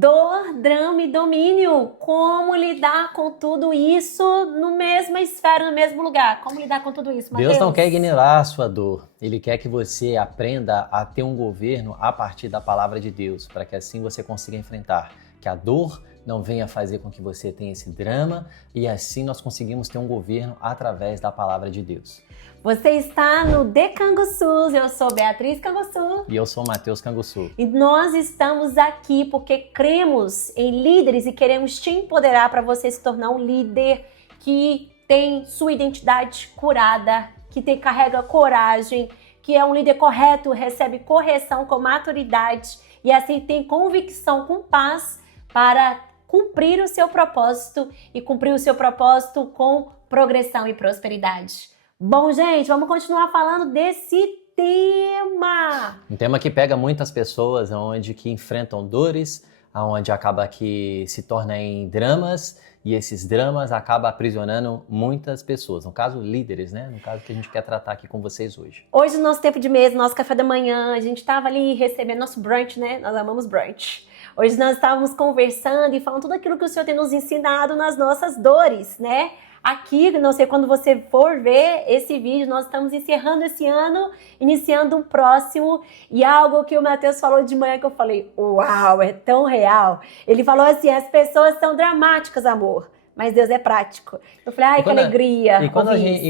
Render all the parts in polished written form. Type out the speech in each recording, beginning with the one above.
Dor, drama e domínio. Como lidar com tudo isso no mesma esfera, no mesmo lugar? Como lidar com tudo isso, Mateus? Deus não quer ignorar a sua dor. Ele quer que você aprenda a ter um governo a partir da palavra de Deus, para que assim você consiga enfrentar. Que a dor não venha fazer com que você tenha esse drama e assim nós conseguimos ter um governo através da palavra de Deus. Você está no The Canguçus, eu sou Beatriz Canguçu. E eu sou Mateus Canguçu. E nós estamos aqui porque cremos em líderes e queremos te empoderar para você se tornar um líder que tem sua identidade curada, que carrega coragem, que é um líder correto, recebe correção com maturidade e assim tem convicção com paz para cumprir o seu propósito e cumprir o seu propósito com progressão e prosperidade. Bom, gente, vamos continuar falando desse tema. Um tema que pega muitas pessoas, onde que enfrentam dores, onde acaba que se torna em dramas e esses dramas acabam aprisionando muitas pessoas. No caso, líderes, né? No caso que a gente quer tratar aqui com vocês hoje. Hoje, no nosso tempo de mesa, nosso café da manhã, a gente estava ali recebendo nosso brunch, né? Nós amamos brunch. Hoje nós estávamos conversando e falando tudo aquilo que o Senhor tem nos ensinado nas nossas dores, né? Aqui, não sei quando você for ver esse vídeo, nós estamos encerrando esse ano, iniciando um próximo, e algo que o Mateus falou de manhã que eu falei, uau, é tão real. Ele falou assim, as pessoas são dramáticas, amor, mas Deus é prático. Eu falei, ai, que alegria. E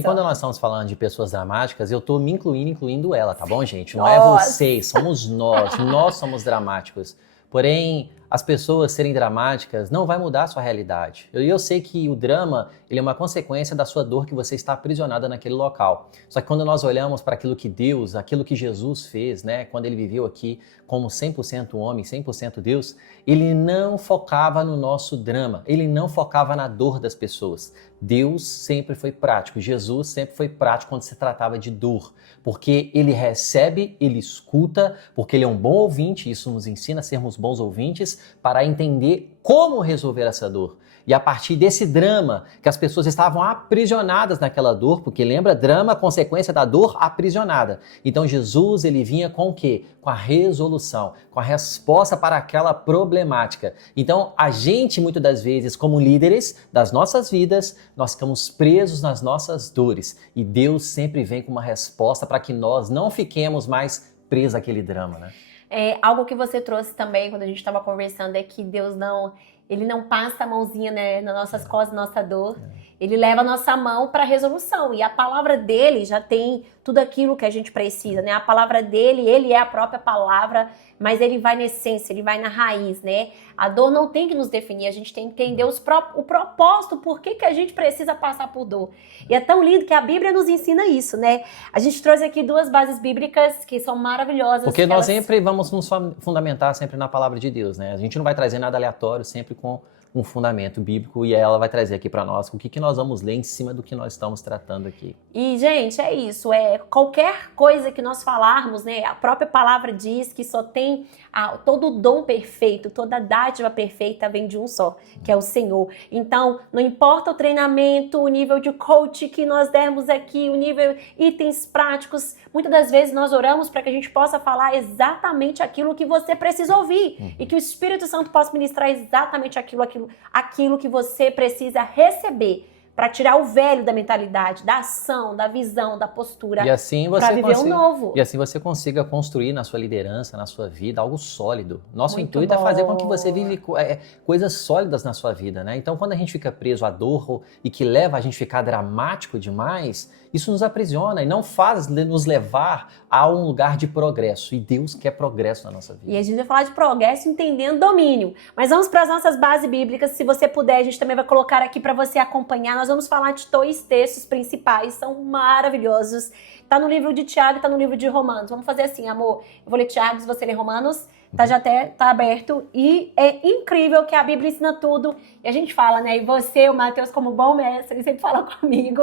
quando nós estamos falando de pessoas dramáticas, eu tô me incluindo ela, tá bom, gente? Não Nossa. É vocês, somos nós somos dramáticos. Porém, as pessoas serem dramáticas não vai mudar a sua realidade. Eu sei que o drama ele é uma consequência da sua dor que você está aprisionada naquele local. Só que quando nós olhamos para aquilo que Deus, aquilo que Jesus fez, né, quando ele viveu aqui como 100% homem, 100% Deus, ele não focava no nosso drama, ele não focava na dor das pessoas. Deus sempre foi prático, Jesus sempre foi prático quando se tratava de dor, porque ele recebe, ele escuta, porque ele é um bom ouvinte, isso nos ensina a sermos bons ouvintes, para entender como resolver essa dor. E a partir desse drama, que as pessoas estavam aprisionadas naquela dor, porque lembra, drama, consequência da dor aprisionada. Então Jesus, ele vinha com o quê? Com a resolução, com a resposta para aquela problemática. Então a gente, muitas das vezes, como líderes das nossas vidas, nós ficamos presos nas nossas dores. E Deus sempre vem com uma resposta para que nós não fiquemos mais presos àquele drama, né? Algo que você trouxe também quando a gente estava conversando é que Deus ele não passa a mãozinha, né, nas nossas costas, na nossa dor. Ele leva a nossa mão para a resolução. E a palavra dele já tem tudo aquilo que a gente precisa, né? A palavra dele, ele é a própria palavra, mas ele vai na essência, ele vai na raiz, né? A dor não tem que nos definir, a gente tem que entender o propósito, por que a gente precisa passar por dor. E é tão lindo que a Bíblia nos ensina isso, né? A gente trouxe aqui duas bases bíblicas que são maravilhosas. Porque nós sempre vamos nos fundamentar sempre na palavra de Deus, né? A gente não vai trazer nada aleatório, sempre com um fundamento bíblico, e ela vai trazer aqui para nós o que nós vamos ler em cima do que nós estamos tratando aqui. E, gente, é isso. Qualquer coisa que nós falarmos, né? A própria palavra diz que só tem todo o dom perfeito, toda dádiva perfeita vem de um só, que é o Senhor. Então, não importa o treinamento, o nível de coach que nós dermos aqui, o nível itens práticos, muitas das vezes nós oramos para que a gente possa falar exatamente aquilo que você precisa ouvir e que o Espírito Santo possa ministrar exatamente aquilo que você precisa receber para tirar o velho da mentalidade, da ação, da visão, da postura, e assim para viver o novo. E assim você consiga construir na sua liderança, na sua vida, algo sólido. Nosso Muito intuito bom. é fazer com que você vive coisas sólidas na sua vida, né? Então, quando a gente fica preso à dor e que leva a gente a ficar dramático demais, isso nos aprisiona e não faz nos levar a um lugar de progresso. E Deus quer progresso na nossa vida. E a gente vai falar de progresso entendendo domínio. Mas vamos para as nossas bases bíblicas. Se você puder, a gente também vai colocar aqui para você acompanhar. Nós vamos falar de 2 textos principais, são maravilhosos. Tá no livro de Tiago e tá no livro de Romanos. Vamos fazer assim, amor. Eu vou ler Tiago, se você ler Romanos. Já até tá aberto. E é incrível que a Bíblia ensina tudo. E a gente fala, né? E você, o Mateus, como bom mestre, ele sempre fala comigo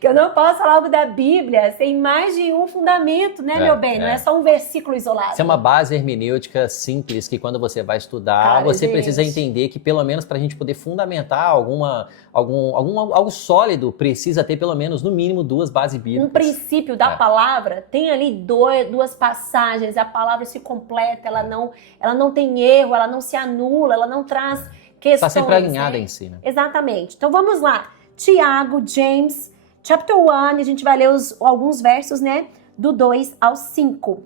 que eu não posso falar algo da Bíblia sem mais de um fundamento, né, meu bem? Não é só um versículo isolado. Isso é uma base hermenêutica simples que quando você vai estudar, você precisa entender que pelo menos para a gente poder fundamentar algo sólido, precisa ter pelo menos, no mínimo, 2 bases bíblicas. Um princípio da palavra, tem ali duas passagens, a palavra se completa, ela não ela não tem erro, ela não se anula, ela não traz questões. Está sempre alinhada, né? em si, né? Exatamente. Então vamos lá. Tiago, James, chapter 1, a gente vai ler alguns versos, né? Do 2 ao 5.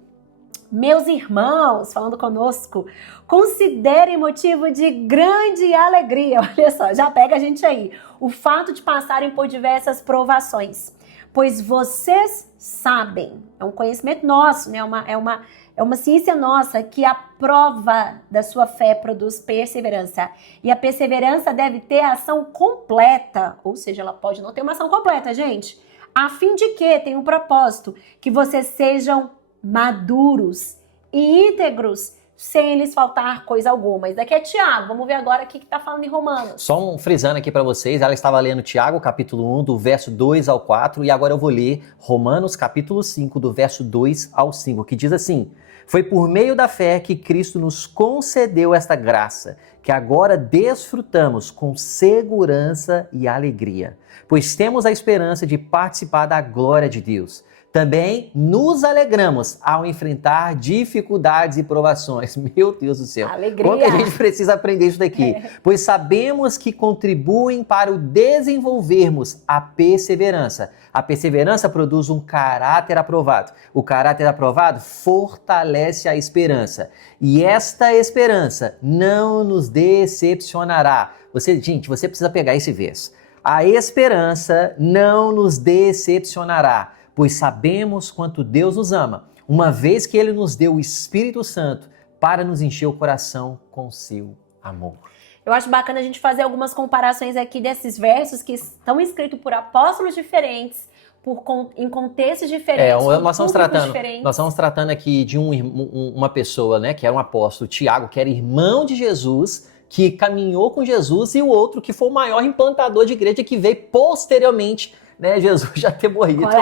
Meus irmãos, falando conosco, considerem motivo de grande alegria. Olha só, já pega a gente aí. O fato de passarem por diversas provações. Pois vocês sabem, é um conhecimento nosso, né? É uma ciência nossa, que a prova da sua fé produz perseverança. E a perseverança deve ter ação completa, ou seja, ela pode não ter uma ação completa, gente. A fim de que tem um propósito, que vocês sejam maduros e íntegros, sem lhes faltar coisa alguma. Isso daqui é Tiago, vamos ver agora o que está falando em Romanos. Só frisando aqui para vocês, ela estava lendo Tiago, capítulo 1, do verso 2 ao 4, e agora eu vou ler Romanos, capítulo 5, do verso 2 ao 5, que diz assim: foi por meio da fé que Cristo nos concedeu esta graça, que agora desfrutamos com segurança e alegria, pois temos a esperança de participar da glória de Deus. Também nos alegramos ao enfrentar dificuldades e provações. Meu Deus do céu. Alegria. Como que a gente precisa aprender isso daqui? Pois sabemos que contribuem para o desenvolvermos a perseverança. A perseverança produz um caráter aprovado. O caráter aprovado fortalece a esperança. E esta esperança não nos decepcionará. Gente, você precisa pegar esse verso. A esperança não nos decepcionará, pois sabemos quanto Deus nos ama, uma vez que Ele nos deu o Espírito Santo para nos encher o coração com seu amor. Eu acho bacana a gente fazer algumas comparações aqui desses versos que estão escritos por apóstolos diferentes, em contextos diferentes, nós estamos tratando aqui de uma pessoa, né, que era um apóstolo, Tiago, que era irmão de Jesus, que caminhou com Jesus, e o outro que foi o maior implantador de igreja, que veio posteriormente, né, Jesus já ter morrido. Então,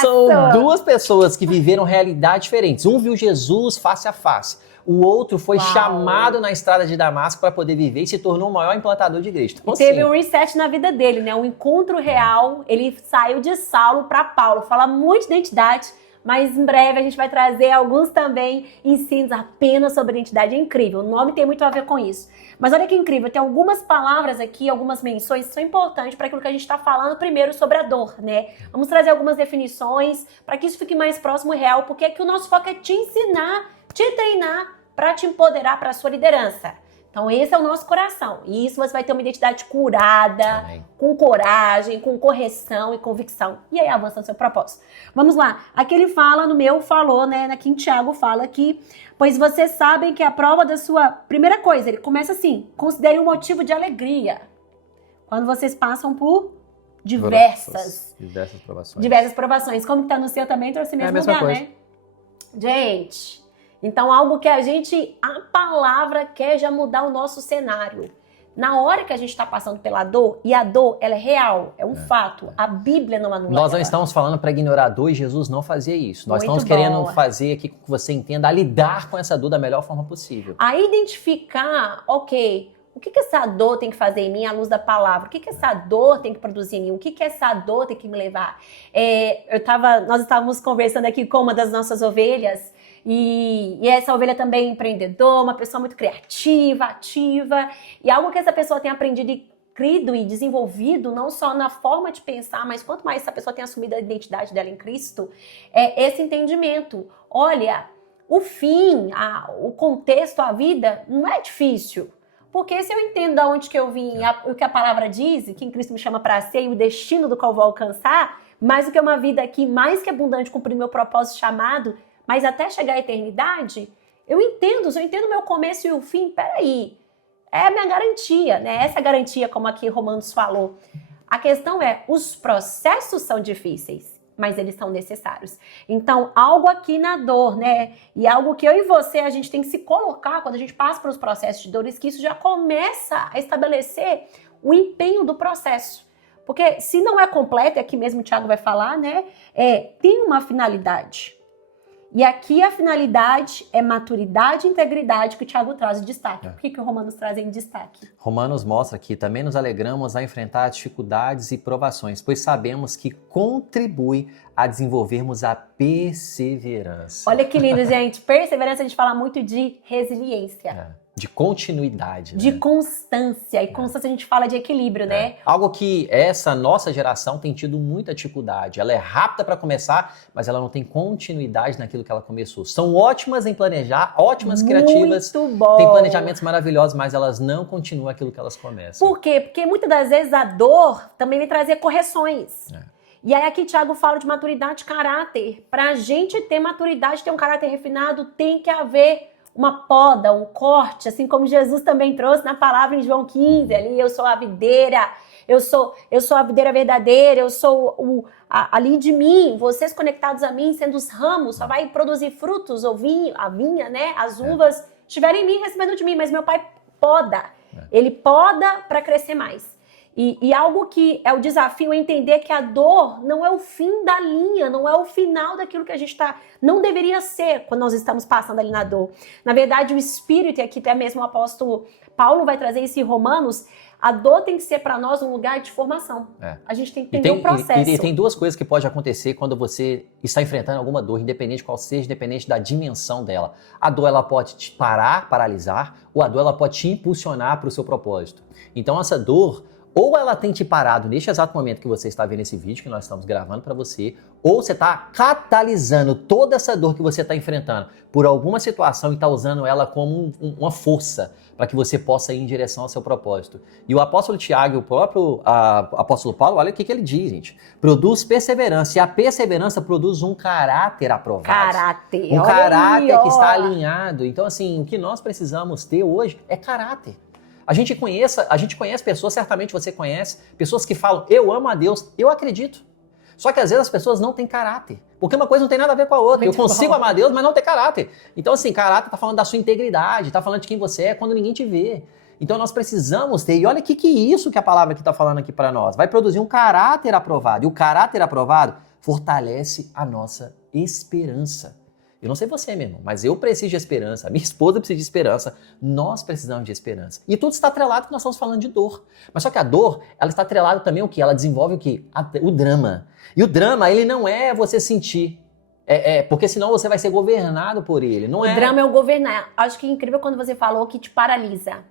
são duas pessoas que viveram realidades diferentes. Um viu Jesus face a face. O outro foi chamado na estrada de Damasco para poder viver e se tornou o maior implantador de igreja. Então, teve um reset na vida dele, né? Um encontro real. Ele saiu de Saulo para Paulo. Fala muito de identidade, mas em breve a gente vai trazer alguns também ensinos apenas sobre identidade. É incrível. O nome tem muito a ver com isso. Mas olha que incrível, tem algumas palavras aqui, algumas menções que são importantes para aquilo que a gente está falando primeiro sobre a dor, né? Vamos trazer algumas definições para que isso fique mais próximo e real, porque aqui o nosso foco é te ensinar, te treinar para te empoderar para a sua liderança. Então esse é o nosso coração. E isso você vai ter uma identidade curada, amém, com coragem, com correção e convicção. E aí avança no seu propósito. Vamos lá. Aqui ele fala, falou, né? Aqui em Tiago fala que, pois vocês sabem que a prova da sua... Primeira coisa, ele começa assim: considere um motivo de alegria quando vocês passam por diversas provações. Como que tá no seu também, trouxe mesmo lugar, coisa, né? Gente... Então, algo que a palavra quer já mudar o nosso cenário. Na hora que a gente está passando pela dor, e a dor, ela é real, é um fato. A Bíblia não anula. Nós não estamos falando para ignorar a dor, e Jesus não fazia isso. Nós estamos querendo fazer aqui com que você entenda a lidar com essa dor da melhor forma possível. A identificar, ok, o que essa dor tem que fazer em mim à luz da palavra? O que essa dor tem que produzir em mim? O que essa dor tem que me levar? Nós estávamos conversando aqui com uma das nossas ovelhas, e essa ovelha também é empreendedora, uma pessoa muito criativa, ativa, e algo que essa pessoa tem aprendido e crido e desenvolvido, não só na forma de pensar, mas quanto mais essa pessoa tem assumido a identidade dela em Cristo, é esse entendimento. Olha, o fim, o contexto, a vida, não é difícil. Porque se eu entendo de onde que eu vim, o que a palavra diz, que em Cristo me chama para ser e o destino do qual vou alcançar, mais do que uma vida aqui, mais que abundante, cumprir meu propósito chamado, mas até chegar à eternidade, eu entendo, se eu entendo o meu começo e o fim, peraí, é a minha garantia, né? Essa garantia, como aqui Romanos falou. A questão é, os processos são difíceis, mas eles são necessários. Então, algo aqui na dor, né? E algo que eu e você, a gente tem que se colocar quando a gente passa pelos processos de dores, que isso já começa a estabelecer o empenho do processo. Porque se não é completo, é aqui mesmo o Tiago vai falar, né? Tem uma finalidade. E aqui a finalidade é maturidade e integridade que o Tiago traz em destaque. Por que o Romanos traz em destaque? Romanos mostra que também nos alegramos a enfrentar dificuldades e provações, pois sabemos que contribui a desenvolvermos a perseverança. Olha que lindo, gente. Perseverança, a gente fala muito de resiliência. De continuidade. De né? constância. E constância a gente fala de equilíbrio, né? Algo que essa nossa geração tem tido muita dificuldade. Ela é rápida para começar, mas ela não tem continuidade naquilo que ela começou. São ótimas em planejar, ótimas criativas. Muito bom. Tem planejamentos maravilhosos, mas elas não continuam aquilo que elas começam. Por quê? Porque muitas das vezes a dor também vem trazer correções. E aí aqui Tiago fala de maturidade de caráter. Para a gente ter maturidade, ter um caráter refinado, tem que haver uma poda, um corte, assim como Jesus também trouxe na palavra em João 15, ali eu sou a videira, eu sou a videira verdadeira, eu sou ali de mim, vocês conectados a mim, sendo os ramos, só vai produzir frutos, ou vinho, a vinha, né, as uvas, estiverem em mim, recebendo de mim, mas meu pai poda, ele poda para crescer mais. E algo que é o desafio é entender que a dor não é o fim da linha, não é o final daquilo que a gente está... Não deveria ser quando nós estamos passando ali na dor. Na verdade, o Espírito, e aqui até mesmo o apóstolo Paulo vai trazer isso em Romanos, a dor tem que ser para nós um lugar de formação. A gente tem que entender o processo. E tem duas coisas que podem acontecer quando você está enfrentando alguma dor, independente qual seja, independente da dimensão dela. A dor ela pode te paralisar, ou a dor ela pode te impulsionar para o seu propósito. Então essa dor... Ou ela tem te parado neste exato momento que você está vendo esse vídeo que nós estamos gravando para você, ou você está catalisando toda essa dor que você está enfrentando por alguma situação e está usando ela como uma força para que você possa ir em direção ao seu propósito. E o apóstolo Tiago e o próprio apóstolo Paulo, olha o que ele diz, gente. Produz perseverança, e a perseverança produz um caráter aprovado. Caráter. Um caráter que está alinhado. Então, assim, o que nós precisamos ter hoje é caráter. A gente conhece pessoas, certamente você conhece, pessoas que falam, eu amo a Deus, eu acredito. Só que às vezes as pessoas não têm caráter, porque uma coisa não tem nada a ver com a outra. Eu consigo amar a Deus, mas não ter caráter. Então assim, caráter tá falando da sua integridade, tá falando de quem você é quando ninguém te vê. Então nós precisamos ter, e olha o que é isso que a palavra aqui está falando aqui para nós, vai produzir um caráter aprovado, e o caráter aprovado fortalece a nossa esperança. Eu não sei você, meu irmão, mas eu preciso de esperança, a minha esposa precisa de esperança, nós precisamos de esperança. E tudo está atrelado que nós estamos falando de dor. Mas só que a dor, ela está atrelada também o quê? Ela desenvolve o quê? O drama. E o drama, ele não é você sentir, porque senão você vai ser governado por ele. Não o drama é o governar. Acho que é incrível quando você falou que te paralisa.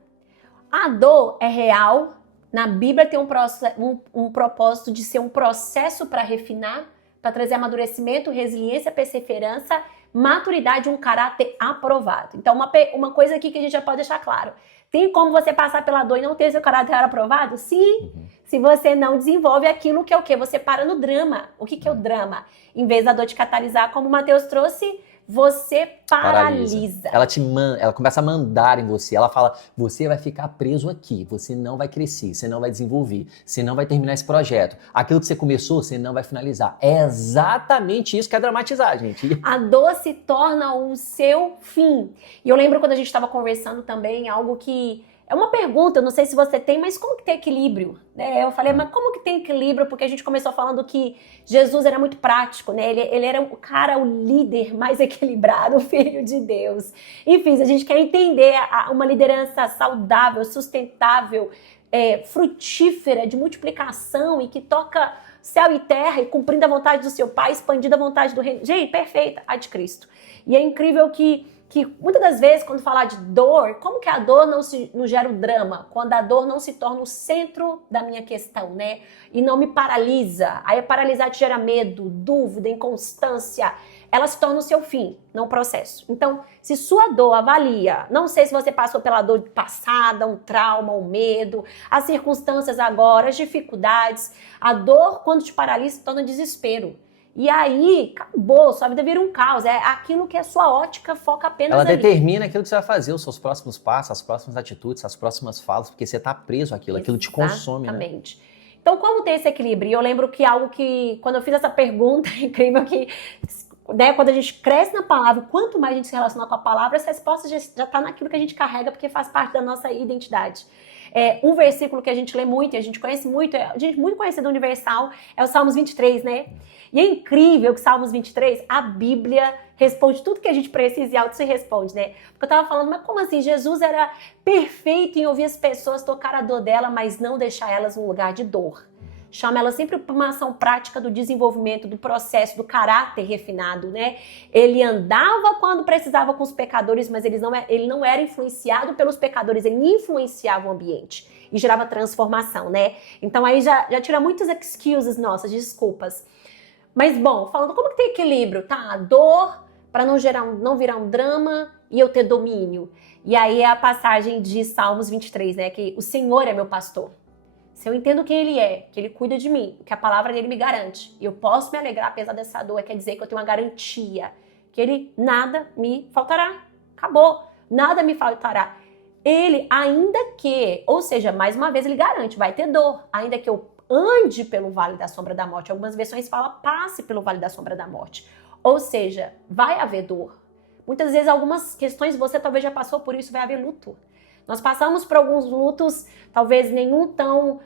A dor é real, na Bíblia tem um propósito de ser um processo para refinar, para trazer amadurecimento, resiliência, perseverança, maturidade, um caráter aprovado. Então, uma coisa aqui que a gente já pode deixar claro. Tem como você passar pela dor e não ter seu caráter aprovado? Sim. Se você não desenvolve aquilo que é o quê? Você para no drama. O que é o drama? Em vez da dor te catalisar, como o Mateus trouxe, você paralisa. Ela começa a mandar em você. Ela fala, você vai ficar preso aqui, você não vai crescer, você não vai desenvolver, você não vai terminar esse projeto. Aquilo que você começou, você não vai finalizar. É exatamente isso que é dramatizar, gente. A dor se torna o seu fim. E eu lembro quando a gente estava conversando também, algo que... É uma pergunta, eu não sei se você tem, mas como que tem equilíbrio? Eu falei, mas como que tem equilíbrio? Porque a gente começou falando que Jesus era muito prático, né? Ele era o líder mais equilibrado, o Filho de Deus. Enfim, a gente quer entender uma liderança saudável, sustentável, frutífera, de multiplicação e que toca céu e terra e cumprindo a vontade do seu Pai, expandindo a vontade do reino. Gente, perfeita, a de Cristo. E é incrível que muitas das vezes, quando falar de dor, como que a dor não gera um drama? Quando a dor não se torna o centro da minha questão, né? E não me paralisa. Aí paralisar te gera medo, dúvida, inconstância. Ela se torna o seu fim, não o processo. Então, se sua dor avalia, não sei se você passou pela dor passada, um trauma, um medo, as circunstâncias agora, as dificuldades, a dor, quando te paralisa, se torna desespero. E aí, acabou, sua vida vira um caos. É aquilo que a sua ótica foca apenas ali. Ela determina aquilo que você vai fazer, os seus próximos passos, as próximas atitudes, as próximas falas, porque você está preso àquilo, aquilo te consome, né? Exatamente. Então, como ter esse equilíbrio? E eu lembro que algo que, quando eu fiz essa pergunta, é incrível que né, quando a gente cresce na palavra, quanto mais a gente se relaciona com a palavra, essa resposta já está naquilo que a gente carrega, porque faz parte da nossa identidade. Um versículo que a gente lê muito, e a gente conhece muito, a gente muito conhecido universal, é o Salmos 23, né? E é incrível que Salmos 23, a Bíblia responde tudo que a gente precisa e auto se responde, né? Porque eu tava falando, mas como assim? Jesus era perfeito em ouvir as pessoas tocar a dor dela, mas não deixar elas num lugar de dor. Chama ela sempre para uma ação prática do desenvolvimento, do processo, do caráter refinado, né? Ele andava quando precisava com os pecadores, mas ele não era influenciado pelos pecadores, ele influenciava o ambiente e gerava transformação, né? Então aí já tira muitas excuses nossas, desculpas. Mas bom, falando como que tem equilíbrio, tá? A dor para não virar um drama e eu ter domínio. E aí é a passagem de Salmos 23, né? Que o Senhor é meu pastor. Se eu entendo quem Ele é, que Ele cuida de mim, que a palavra dele me garante, e eu posso me alegrar apesar dessa dor, quer dizer que eu tenho uma garantia, que Ele nada me faltará. Acabou, nada me faltará. Ele, ainda que, ou seja, mais uma vez Ele garante, vai ter dor, ainda que eu ande pelo vale da sombra da morte. Algumas versões falam passe pelo vale da sombra da morte. Ou seja, vai haver dor. Muitas vezes algumas questões você talvez já passou por isso, vai haver luto. Nós passamos por alguns lutos, talvez nenhum tão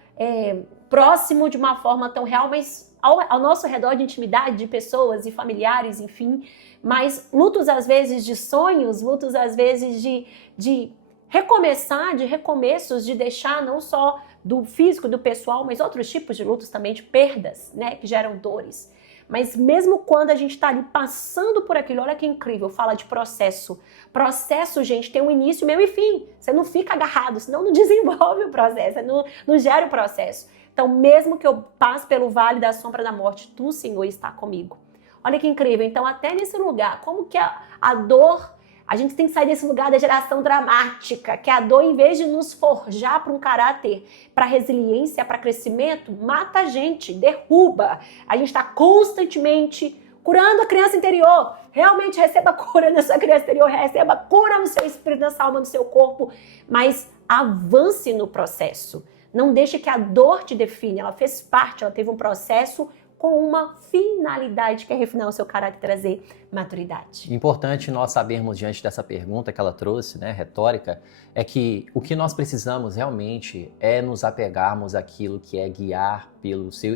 próximo de uma forma tão real, mas ao nosso redor de intimidade de pessoas e familiares, enfim. Mas lutos às vezes de sonhos, lutos às vezes de recomeçar, de recomeços, de deixar não só do físico, do pessoal, mas outros tipos de lutos também, de perdas, né, que geram dores. Mas mesmo quando a gente está ali passando por aquilo, olha que incrível, fala de processo. Processo, gente, tem um início, meio e fim. Você não fica agarrado, senão não desenvolve o processo, não gera o processo. Então, mesmo que eu passe pelo vale da sombra da morte, tu, Senhor, está comigo. Olha que incrível. Então, até nesse lugar, como que a dor... A gente tem que sair desse lugar da geração dramática, que a dor, em vez de nos forjar para um caráter, para resiliência, para crescimento, mata a gente, derruba. A gente está constantemente curando a criança interior. Realmente receba cura na sua criança interior, receba cura no seu espírito, na sua alma, no seu corpo, mas avance no processo. Não deixe que a dor te define, ela fez parte, ela teve um processo com uma finalidade que é refinar o seu caráter e trazer maturidade. Importante nós sabermos, diante dessa pergunta que ela trouxe, né, retórica, é que o que nós precisamos realmente é nos apegarmos àquilo que é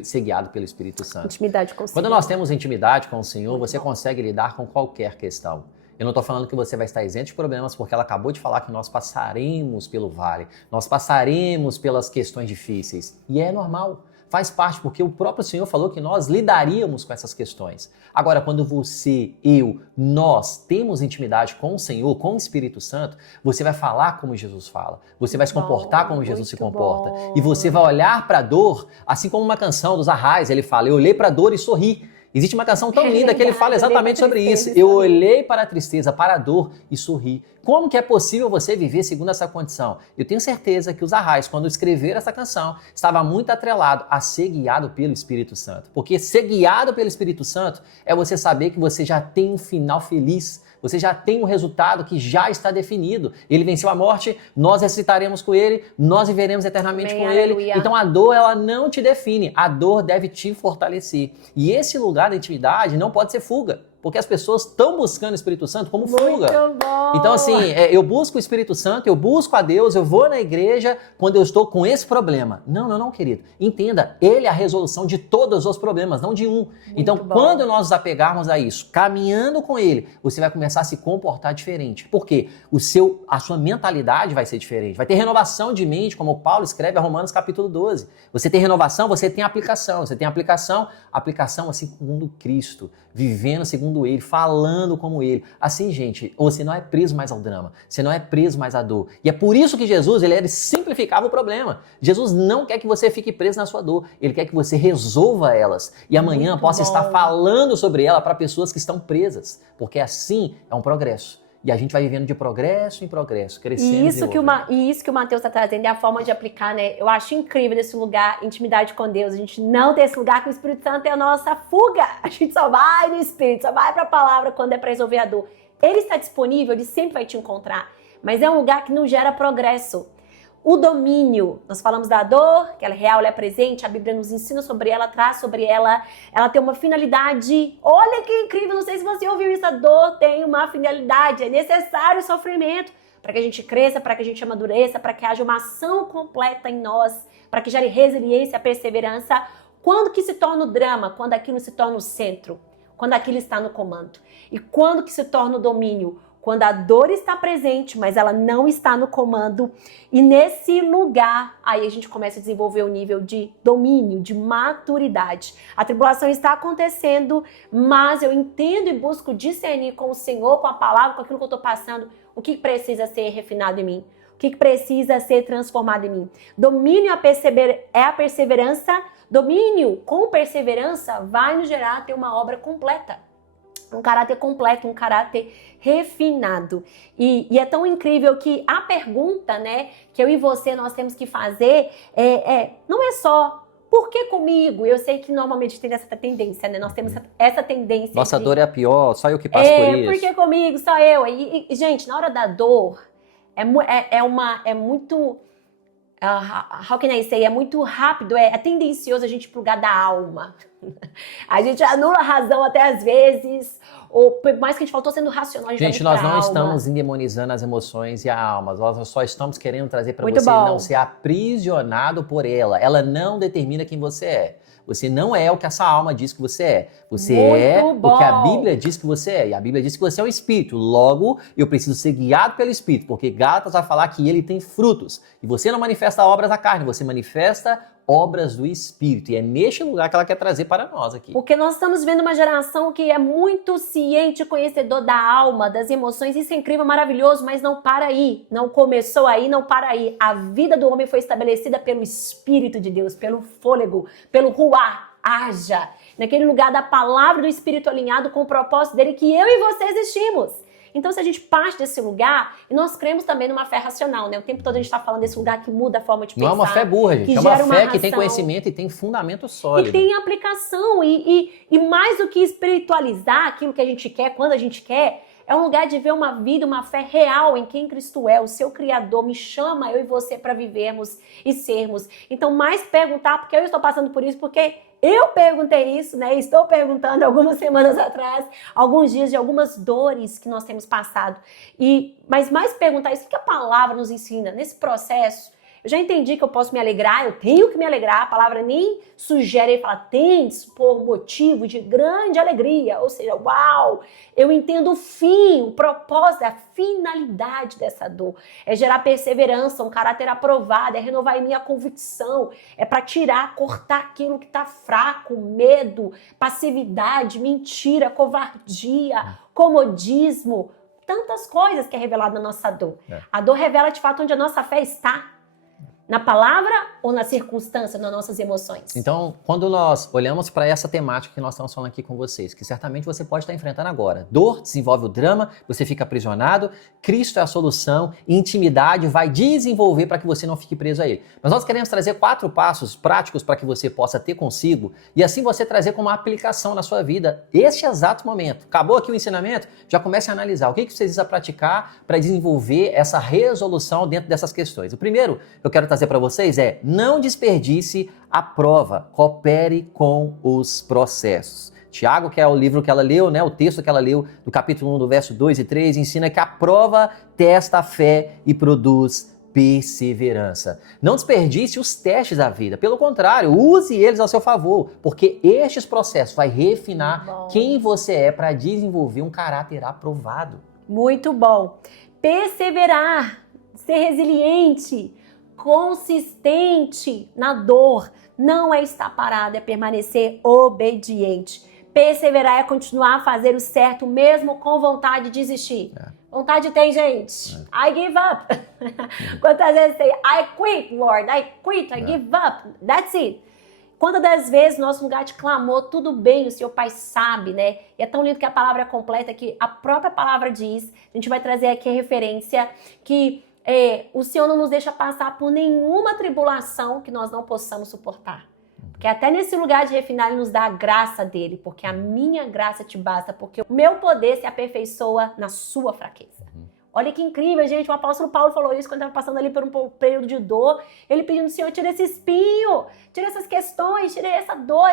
ser guiado pelo Espírito Santo. Intimidade com o Senhor. Quando nós temos intimidade com o Senhor, você consegue lidar com qualquer questão. Eu não estou falando que você vai estar isento de problemas, porque ela acabou de falar que nós passaremos pelo vale, nós passaremos pelas questões difíceis. E é normal. Faz parte, porque o próprio Senhor falou que nós lidaríamos com essas questões. Agora, quando você, nós temos intimidade com o Senhor, com o Espírito Santo, você vai falar como Jesus fala. Você vai se comportar como Jesus se comporta. E você vai olhar para a dor, assim como uma canção dos Arrais, ele fala, eu olhei para a dor e sorri. Existe uma canção tão linda que ele fala exatamente sobre isso. Eu olhei para a tristeza, para a dor e sorri. Como que é possível você viver segundo essa condição? Eu tenho certeza que os Arrais, quando escreveram essa canção, estava muito atrelado a ser guiado pelo Espírito Santo. Porque ser guiado pelo Espírito Santo é você saber que você já tem um final feliz. Você já tem um resultado que já está definido. Ele venceu a morte, nós ressuscitaremos com ele, nós viveremos eternamente com ele. Então a dor, ela não te define. A dor deve te fortalecer. E esse lugar da intimidade não pode ser fuga. Porque as pessoas estão buscando o Espírito Santo como fuga. Muito bom. Então, assim, eu busco o Espírito Santo, eu busco a Deus, eu vou na igreja quando eu estou com esse problema. Não, querido. Entenda, Ele é a resolução de todos os problemas, não de um. Então, quando nós nos apegarmos a isso, caminhando com Ele, você vai começar a se comportar diferente. Por quê? A sua mentalidade vai ser diferente. Vai ter renovação de mente, como Paulo escreve a Romanos capítulo 12. Você tem renovação, você tem aplicação. Você tem aplicação assim segundo Cristo, vivendo segundo Ele, falando como Ele. Assim, gente, você não é preso mais ao drama, você não é preso mais à dor. E é por isso que Jesus, ele simplificava o problema. Jesus não quer que você fique preso na sua dor, Ele quer que você resolva elas. E amanhã possa estar falando sobre ela para pessoas que estão presas, porque assim é um progresso. E a gente vai vivendo de progresso em progresso, crescendo e isso que o Mateus está trazendo é a forma de aplicar, né? Eu acho incrível esse lugar, intimidade com Deus. A gente não tem esse lugar que o Espírito Santo é a nossa fuga. A gente só vai no Espírito, só vai para a palavra quando é para resolver a dor. Ele está disponível, ele sempre vai te encontrar. Mas é um lugar que não gera progresso. O domínio, nós falamos da dor, que ela é real, ela é presente, a Bíblia nos ensina sobre ela, traz sobre ela tem uma finalidade. Olha que incrível, não sei se você ouviu isso, a dor tem uma finalidade, é necessário o sofrimento para que a gente cresça, para que a gente amadureça, para que haja uma ação completa em nós, para que gere resiliência, perseverança. Quando que se torna o drama? Quando aquilo se torna o centro, quando aquilo está no comando. E quando que se torna o domínio? Quando a dor está presente, mas ela não está no comando. E nesse lugar, aí a gente começa a desenvolver o nível de domínio, de maturidade. A tribulação está acontecendo, mas eu entendo e busco discernir com o Senhor, com a palavra, com aquilo que eu estou passando, o que precisa ser refinado em mim, o que precisa ser transformado em mim. Domínio é a perseverança. Domínio com perseverança vai nos gerar ter uma obra completa. Um caráter completo, um caráter refinado. E é tão incrível que a pergunta, né, que eu e você nós temos que fazer não é só por que comigo? Eu sei que normalmente tem essa tendência, né? Nós temos essa tendência. Nossa dor é a pior, só eu que passo por isso. Por que comigo? Só eu. E, gente, na hora da dor, é muito... how can I say? É muito rápido, é tendencioso a gente ir pro lugar da alma. A gente anula a razão até às vezes, ou por mais que a gente faltou sendo racional, a gente nós não estamos endemonizando as emoções e a alma, nós só estamos querendo trazer para você não ser aprisionado por ela. Ela não determina quem você é. Você não é o que essa alma diz que você é. Você é o que a Bíblia diz que você é. E a Bíblia diz que você é o Espírito. Logo, eu preciso ser guiado pelo Espírito, porque Gálatas vai falar que ele tem frutos. E você não manifesta obras da carne, você manifesta obras do Espírito. E é neste lugar que ela quer trazer para nós aqui. Porque nós estamos vendo uma geração que é muito ciente, conhecedor da alma, das emoções. Isso é incrível, maravilhoso, mas não para aí. Não começou aí, não para aí. A vida do homem foi estabelecida pelo Espírito de Deus, pelo fôlego, pelo ruá, haja. Naquele lugar da palavra do Espírito alinhado com o propósito dele que eu e você existimos. Então, se a gente parte desse lugar, e nós cremos também numa fé racional, né? O tempo todo a gente está falando desse lugar que muda a forma de pensar. Não é uma fé burra, gente. É uma fé que tem conhecimento e tem fundamento sólido. E tem aplicação. E mais do que espiritualizar aquilo que a gente quer, quando a gente quer, é um lugar de ver uma vida, uma fé real em quem Cristo é, o seu Criador. Me chama, eu e você, para vivermos e sermos. Então, mais perguntar, porque eu estou passando por isso, porque eu perguntei isso, né? Estou perguntando algumas semanas atrás, alguns dias de algumas dores que nós temos passado. Mas mais perguntar isso, o que a palavra nos ensina nesse processo? Eu já entendi que eu posso me alegrar, eu tenho que me alegrar. A palavra nem sugere, ele fala, tem-se por motivo de grande alegria. Ou seja, uau, eu entendo o fim, o propósito, a finalidade dessa dor. É gerar perseverança, um caráter aprovado, é renovar em mim a convicção. É para tirar, cortar aquilo que está fraco, medo, passividade, mentira, covardia, comodismo. Tantas coisas que é revelado na nossa dor. A dor revela de fato onde a nossa fé está. Na palavra ou na circunstância, nas nossas emoções? Então, quando nós olhamos para essa temática que nós estamos falando aqui com vocês, que certamente você pode estar enfrentando agora. Dor desenvolve o drama, você fica aprisionado, Cristo é a solução, e intimidade vai desenvolver para que você não fique preso a ele. Mas nós queremos trazer 4 passos práticos para que você possa ter consigo e assim você trazer como aplicação na sua vida este exato momento. Acabou aqui o ensinamento? Já comece a analisar o que você precisa praticar para desenvolver essa resolução dentro dessas questões. O primeiro que eu quero trazer para vocês é: não desperdice a prova, coopere com os processos. Tiago, que é o livro que ela leu, né, o texto que ela leu do capítulo 1, do verso 2 e 3, ensina que a prova testa a fé e produz perseverança. Não desperdice os testes da vida, pelo contrário, use eles ao seu favor, porque estes processos vai refinar quem você é para desenvolver um caráter aprovado. Muito bom. Perseverar, ser resiliente, consistente na dor, não é estar parado, é permanecer obediente. Perseverar é continuar a fazer o certo, mesmo com vontade de desistir. Vontade tem, gente. I give up. Quantas vezes tem, I quit, Lord, I quit, I give up. That's it. Quantas das vezes nosso lugar de clamor, tudo bem, o seu Pai sabe, né? E é tão lindo que a palavra é completa, que a própria palavra diz, a gente vai trazer aqui a referência, que o Senhor não nos deixa passar por nenhuma tribulação que nós não possamos suportar. Porque até nesse lugar de refinar, Ele nos dá a graça dEle, porque a minha graça te basta, porque o meu poder se aperfeiçoa na sua fraqueza. Olha que incrível, gente. O apóstolo Paulo falou isso quando estava passando ali por um período de dor. Ele pedindo, Senhor, tira esse espinho, tira essas questões, tira essa dor,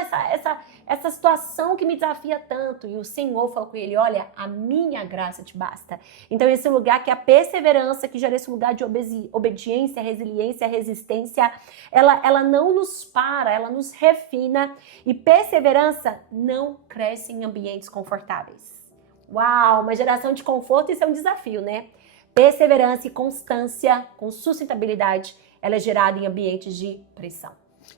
essa situação que me desafia tanto. E o Senhor falou com ele, olha, a minha graça te basta. Então esse lugar que é a perseverança, que gera esse lugar de obediência, resiliência, resistência, ela não nos para, ela nos refina. E perseverança não cresce em ambientes confortáveis. Uau, uma geração de conforto, isso é um desafio, né? Perseverança e constância com sustentabilidade, ela é gerada em ambientes de pressão.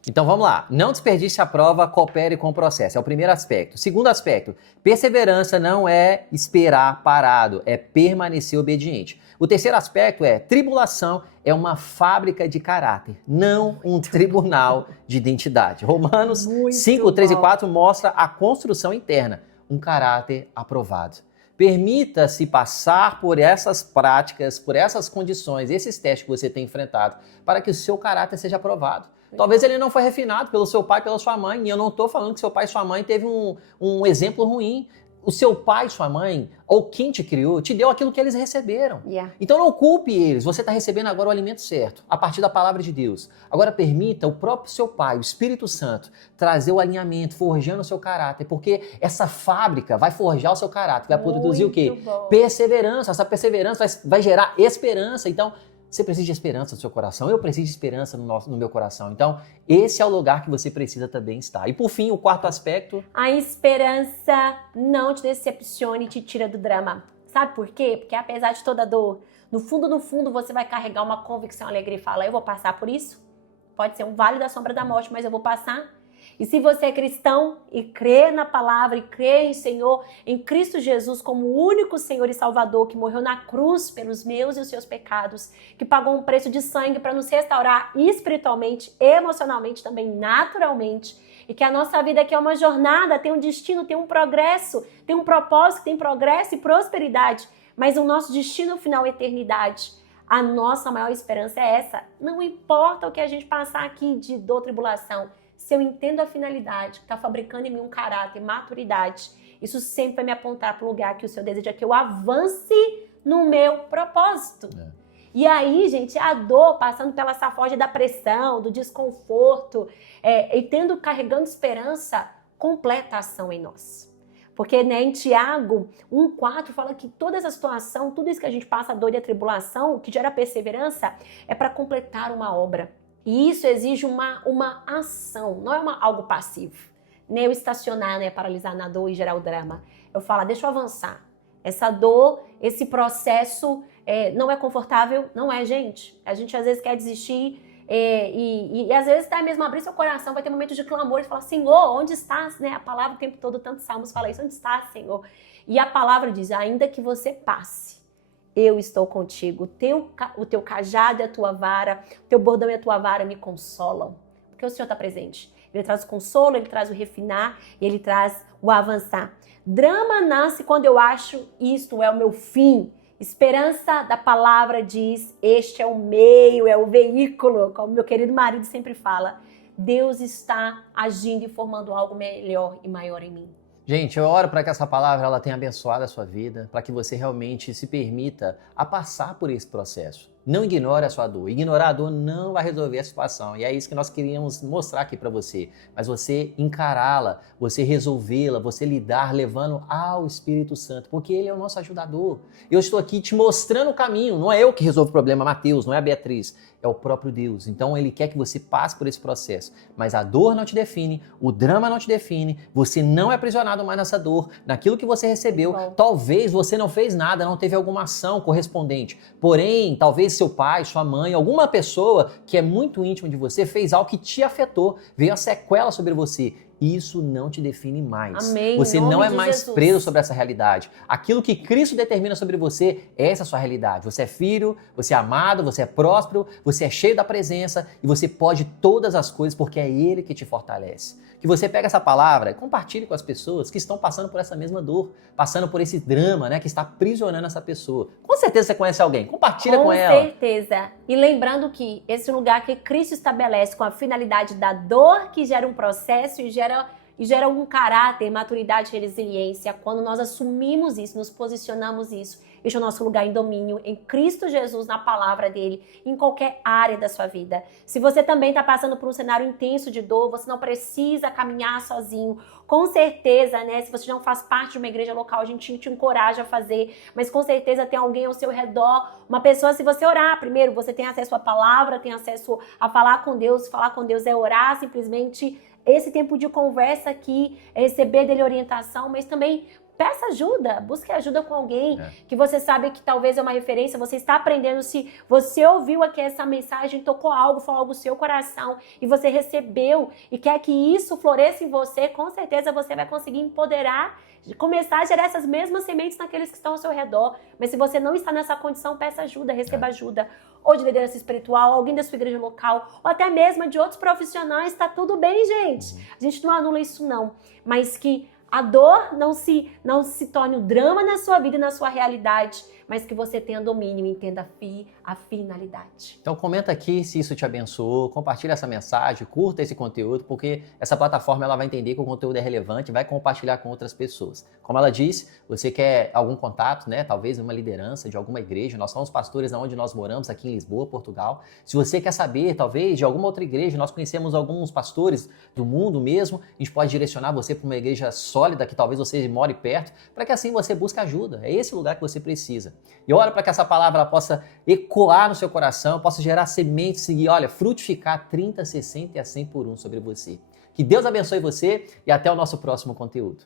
Então vamos lá, não desperdice a prova, coopere com o processo, é o primeiro aspecto. Segundo aspecto, perseverança não é esperar parado, é permanecer obediente. O terceiro aspecto é, tribulação é uma fábrica de caráter, não um tribunal de identidade. Romanos 5, 3 e 4 mostra a construção interna, um caráter aprovado. Permita-se passar por essas práticas, por essas condições, esses testes que você tem enfrentado, para que o seu caráter seja aprovado. Talvez ele não foi refinado pelo seu pai, pela sua mãe, e eu não estou falando que seu pai e sua mãe teve um exemplo ruim. O seu pai e sua mãe, ou quem te criou, te deu aquilo que eles receberam. Então não culpe eles, você está recebendo agora o alimento certo, a partir da palavra de Deus. Agora permita o próprio seu pai, o Espírito Santo, trazer o alinhamento, forjando o seu caráter, porque essa fábrica vai forjar o seu caráter, vai produzir o quê? Perseverança, essa perseverança vai gerar esperança. Então, você precisa de esperança no seu coração, eu preciso de esperança no meu coração. Então, esse é o lugar que você precisa também estar. E por fim, o quarto aspecto... A esperança não te decepcione e te tira do drama. Sabe por quê? Porque apesar de toda dor, no fundo, você vai carregar uma convicção, alegria e fala, eu vou passar por isso? Pode ser um vale da sombra da morte, mas eu vou passar. E se você é cristão e crê na palavra e crê em Senhor, em Cristo Jesus como o único Senhor e Salvador que morreu na cruz pelos meus e os seus pecados, que pagou um preço de sangue para nos restaurar espiritualmente, emocionalmente, também naturalmente, e que a nossa vida aqui é uma jornada, tem um destino, tem um progresso, tem um propósito, tem progresso e prosperidade, mas o nosso destino final é eternidade. A nossa maior esperança é essa. Não importa o que a gente passar aqui de dor, tribulação, se eu entendo a finalidade, que está fabricando em mim um caráter, maturidade, isso sempre vai me apontar para o lugar que o Senhor deseja que eu avance no meu propósito. E aí, gente, a dor, passando pela safoge da pressão, do desconforto, e carregando esperança, completa a ação em nós. Porque, né, em Tiago 1,4 fala que toda essa situação, tudo isso que a gente passa, a dor e a tribulação, que gera perseverança, é para completar uma obra. E isso exige uma ação, não é algo passivo. Nem eu estacionar, né, paralisar na dor e gerar o drama. Eu falo, deixa eu avançar. Essa dor, esse processo não é confortável? Não é, gente. A gente às vezes quer desistir e às vezes até mesmo abrir seu coração, vai ter momentos de clamor e falar, Senhor, onde estás? Né? A palavra o tempo todo, tantos salmos fala isso, onde estás, Senhor? E a palavra diz, ainda que você passe, eu estou contigo, o teu cajado e a tua vara, o teu bordão e a tua vara me consolam, porque o Senhor está presente. Ele traz o consolo, ele traz o refinar e ele traz o avançar. Drama nasce quando eu acho isto é o meu fim. Esperança da palavra diz, este é o meio, é o veículo, como meu querido marido sempre fala. Deus está agindo e formando algo melhor e maior em mim. Gente, eu oro para que essa palavra ela tenha abençoado a sua vida, para que você realmente se permita a passar por esse processo. Não ignore a sua dor. Ignorar a dor não vai resolver a situação. E é isso que nós queríamos mostrar aqui para você. Mas você encará-la, você resolvê-la, você lidar levando ao Espírito Santo, porque Ele é o nosso ajudador. Eu estou aqui te mostrando o caminho. Não é eu que resolvo o problema, Mateus, não é a Beatriz. É o próprio Deus. Então Ele quer que você passe por esse processo. Mas a dor não te define, o drama não te define, você não é aprisionado mais nessa dor, naquilo que você recebeu. Talvez você não fez nada, não teve alguma ação correspondente. Porém, talvez seu pai, sua mãe, alguma pessoa que é muito íntima de você fez algo que te afetou, veio a sequela sobre você. Isso não te define mais. Amém. Você não é mais Jesus. preso sobre essa realidade. Aquilo que Cristo determina sobre você, essa é a sua realidade. Você é filho, você é amado, você é próspero, você é cheio da presença e você pode todas as coisas porque é Ele que te fortalece. Que você pegue essa palavra e compartilhe com as pessoas que estão passando por essa mesma dor, passando por esse drama, né, que está aprisionando essa pessoa. Com certeza você conhece alguém, compartilha com ela. Com certeza. E lembrando que esse lugar que Cristo estabelece com a finalidade da dor que gera um processo e gera um caráter, maturidade e resiliência, quando nós assumimos isso, nos posicionamos isso, Este é o nosso lugar em domínio em Cristo Jesus, na palavra dele, em qualquer área da sua vida. Se você também está passando por um cenário intenso de dor, você não precisa caminhar sozinho. Com certeza, né? Se você não faz parte de uma igreja local, a gente te encoraja a fazer, mas com certeza tem alguém ao seu redor, uma pessoa, se você orar primeiro, você tem acesso à palavra, tem acesso a falar com Deus é orar, simplesmente esse tempo de conversa aqui, é receber dele orientação, mas também peça ajuda, busque ajuda com alguém que você sabe que talvez é uma referência, você está aprendendo, se você ouviu aqui essa mensagem, tocou algo, falou algo no seu coração e você recebeu e quer que isso floresça em você, com certeza você vai conseguir empoderar, começar a gerar essas mesmas sementes naqueles que estão ao seu redor. Mas se você não está nessa condição, peça ajuda, receba ajuda, ou de liderança espiritual, alguém da sua igreja local, ou até mesmo de outros profissionais, tá tudo bem, gente. A gente não anula isso não, mas que a dor não se torne um drama na sua vida e na sua realidade, mas que você tenha domínio e entenda a finalidade. Então comenta aqui se isso te abençoou, compartilha essa mensagem, curta esse conteúdo, porque essa plataforma ela vai entender que o conteúdo é relevante e vai compartilhar com outras pessoas. Como ela disse, você quer algum contato, né? Talvez uma liderança de alguma igreja, nós somos pastores onde nós moramos, aqui em Lisboa, Portugal. Se você quer saber, talvez, de alguma outra igreja, nós conhecemos alguns pastores do mundo mesmo, a gente pode direcionar você para uma igreja sólida, que talvez você more perto, para que assim você busque ajuda. É esse lugar que você precisa. E ora para que essa palavra possa ecoar no seu coração, possa gerar sementes e, frutificar 30, 60 e a 100 por 1 sobre você. Que Deus abençoe você e até o nosso próximo conteúdo.